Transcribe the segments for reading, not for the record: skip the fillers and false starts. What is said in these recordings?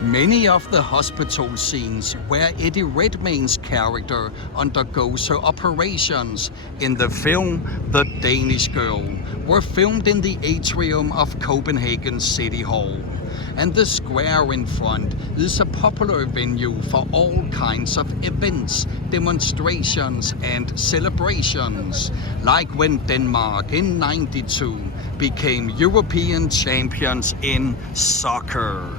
Many of the hospital scenes where Eddie Redmayne's character undergoes her operations in the film The Danish Girl were filmed in the atrium of Copenhagen City Hall. And the square in front is a popular venue for all kinds of events, demonstrations and celebrations, like when Denmark in '92 became European champions in soccer.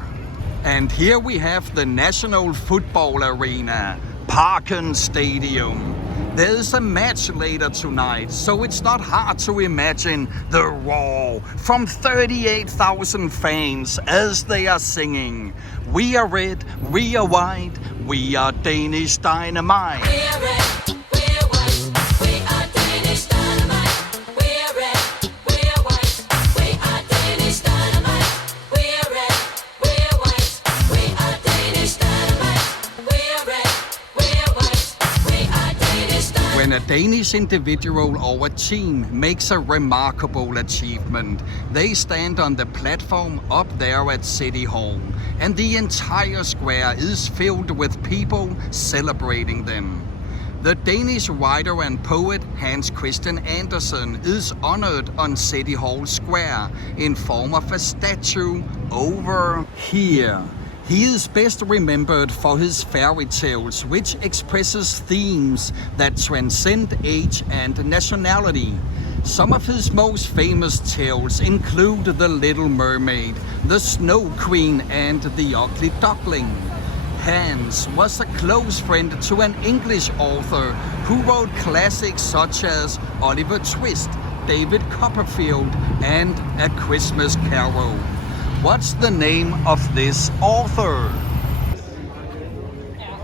And here we have the National Football Arena, Parken Stadium. There's a match later tonight, so it's not hard to imagine the roar from 38,000 fans as they are singing, "We are red, we are white, we are Danish dynamite." We are red, we are white, we are Danish dynamite. We are red, we are white, we are Danish dynamite. We are red, we are white, we are Danish dynamite. We are red, we are white, we are Danish dynamite. When a Danish individual or a team makes a remarkable achievement, they stand on the platform up there at City Hall, and the entire square is filled with people celebrating them. The Danish writer and poet Hans Christian Andersen is honored on City Hall Square in form of a statue over here. He is best remembered for his fairy tales, which expresses themes that transcend age and nationality. Some of his most famous tales include The Little Mermaid, The Snow Queen and The Ugly Duckling. Hans was a close friend to an English author who wrote classics such as Oliver Twist, David Copperfield and A Christmas Carol. What's the name of this author?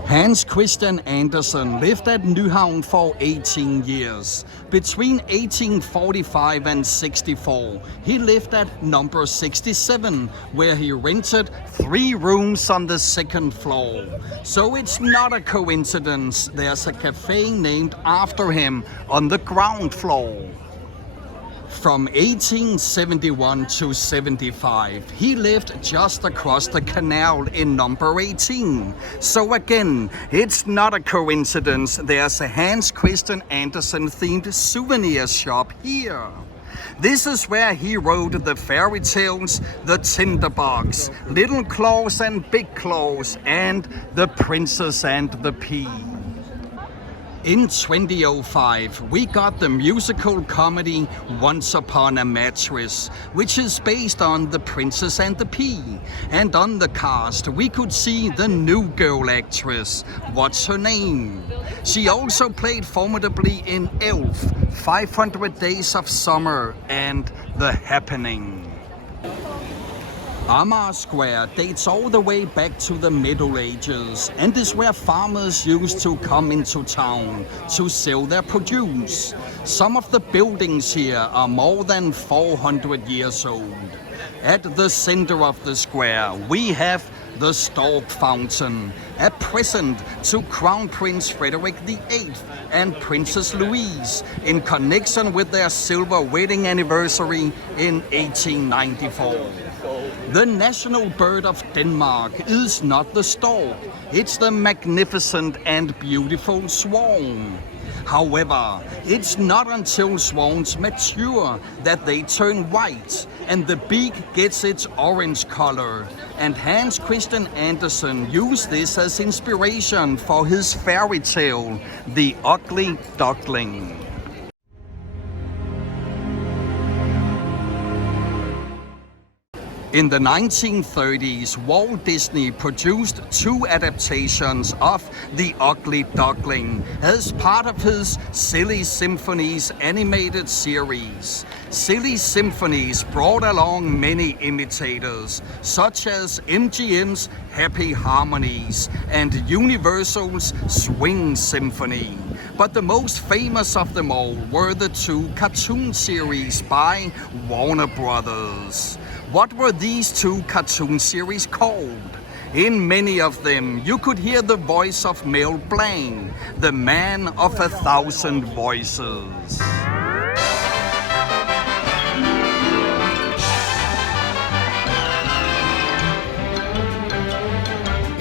Hans Christian Andersen lived at Nyhavn for 18 years. Between 1845 and 64, he lived at number 67, where he rented 3 rooms on the 2nd floor. So it's not a coincidence there's a cafe named after him on the ground floor. From 1871 to 75, he lived just across the canal in number 18. So again, it's not a coincidence there's a Hans Christian Andersen themed souvenir shop here. This is where he wrote the fairy tales, The Tinderbox, Little Claus and Big Claus, and The Princess and the Pea. In 2005, we got the musical comedy Once Upon a Mattress, which is based on The Princess and the Pea. And on the cast, we could see the new girl actress. What's her name? She also played formidably in Elf, 500 Days of Summer, and The Happening. Amager Square dates all the way back to the Middle Ages and is where farmers used to come into town to sell their produce. Some of the buildings here are more than 400 years old. At the center of the square, we have the Stork Fountain, a present to Crown Prince Frederik VIII and Princess Louise in connection with their silver wedding anniversary in 1894. The national bird of Denmark is not the stork, it's the magnificent and beautiful swan. However, it's not until swans mature that they turn white and the beak gets its orange color. And Hans Christian Andersen used this as inspiration for his fairy tale, The Ugly Duckling. In the 1930s, Walt Disney produced 2 adaptations of The Ugly Duckling as part of his Silly Symphonies animated series. Silly Symphonies brought along many imitators, such as MGM's Happy Harmonies and Universal's Swing Symphony. But the most famous of them all were the 2 cartoon series by Warner Brothers. What were these 2 cartoon series called? In many of them, you could hear the voice of Mel Blanc, the man of 1,000 voices.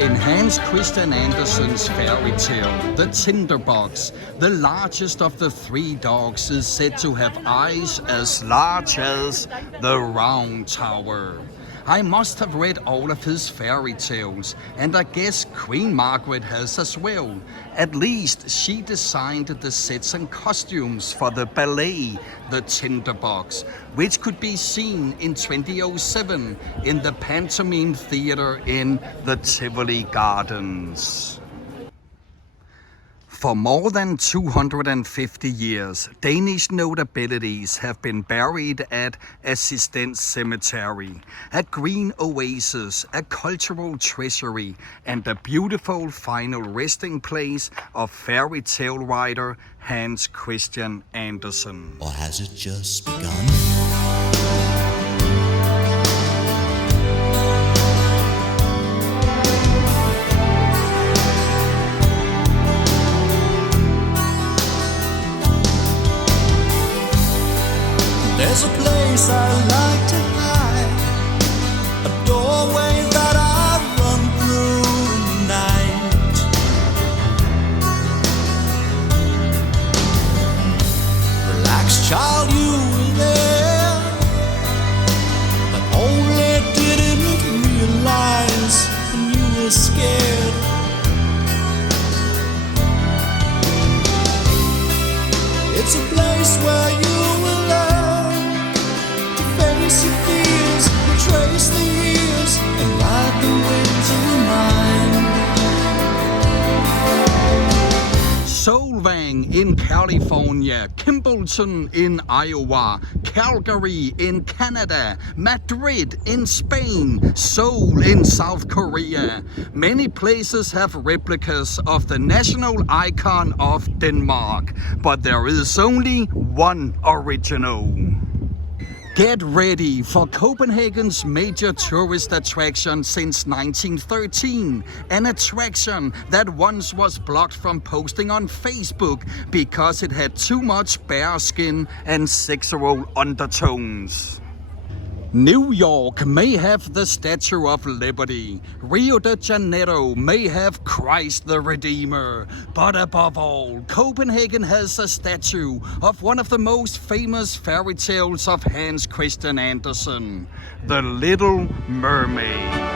In Hans Christian Andersen's fairy tale, The Tinderbox, the largest of the three dogs is said to have eyes as large as the Round Tower. I must have read all of his fairy tales, and I guess Queen Margaret has as well. At least she designed the sets and costumes for the ballet, The Tinderbox, which could be seen in 2007 in the Pantomime Theatre in the Tivoli Gardens. For more than 250 years, Danish notabilities have been buried at Assistens Cemetery, a green oasis, a cultural treasury, and a beautiful final resting place of fairy tale writer Hans Christian Andersen. Or has it just begun? There's a place I like to hide, a doorway that I run through in the night. Relax, child, you were there, but only didn't realize when you were scared. It's a place where you will learn to face your fears, trace the years, and ride the winds of your mind. Solvang in California, Kimballton in Iowa, Calgary in Canada, Madrid in Spain, Seoul in South Korea. Many places have replicas of the national icon of Denmark, but there is only one original. Get ready for Copenhagen's major tourist attraction since 1913. An attraction that once was blocked from posting on Facebook because it had too much bare skin and sexual undertones. New York may have the Statue of Liberty. Rio de Janeiro may have Christ the Redeemer. But above all, Copenhagen has a statue of one of the most famous fairy tales of Hans Christian Andersen, The Little Mermaid.